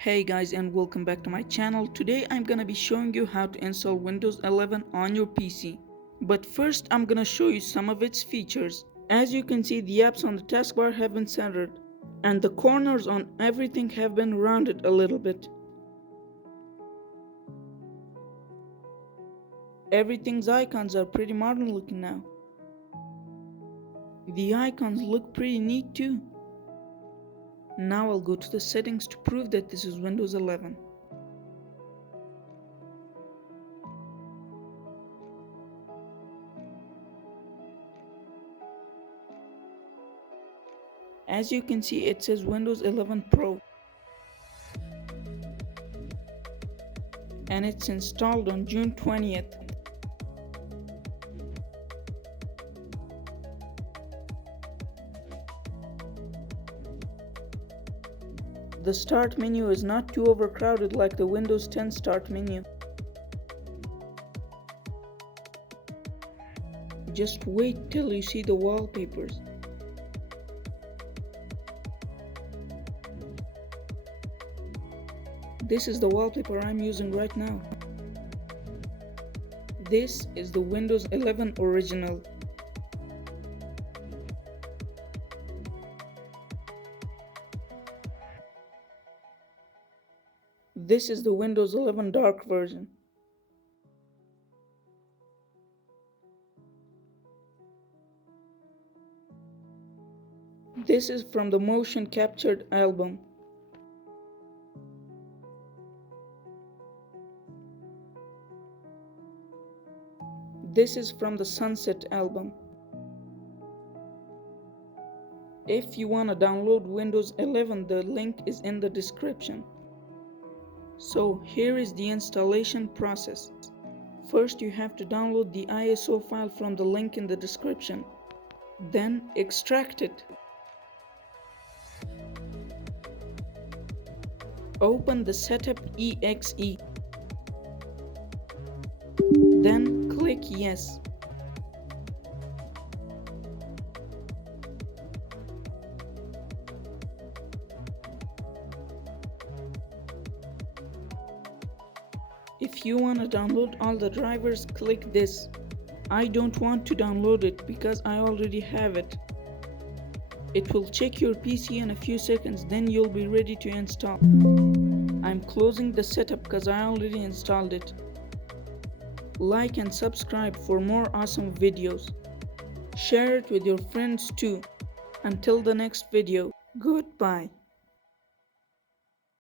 Hey guys, and welcome back to my channel. Today I'm gonna be showing you how to install Windows 11 on your PC. But first I'm gonna show you some of its features. As you can see, the apps on the taskbar have been centered and the corners on everything have been rounded a little bit. Everything's icons are pretty modern looking now. The icons look pretty neat too. Now I'll go to the settings to prove that this is Windows 11. As you can see, it says Windows 11 Pro. And it's installed on June 20th. The start menu is not too overcrowded like the Windows 10 start menu. Just wait till you see the wallpapers. This is the wallpaper I'm using right now. This is the Windows 11 original. This is the Windows 11 dark version. This is from the motion captured album. This is from the Sunset album. If you want to download Windows 11, the link is in the description. So here is the installation process. First you have to download the ISO file from the link in the description. Then extract it. Open the Setup exe. Then click Yes. If you want to download all the drivers, click this. I don't want to download it because I already have it. It will check your PC in a few seconds, then you'll be ready to install. I'm closing the setup because I already installed it. Like and subscribe for more awesome videos. Share it with your friends too. Until the next video, goodbye.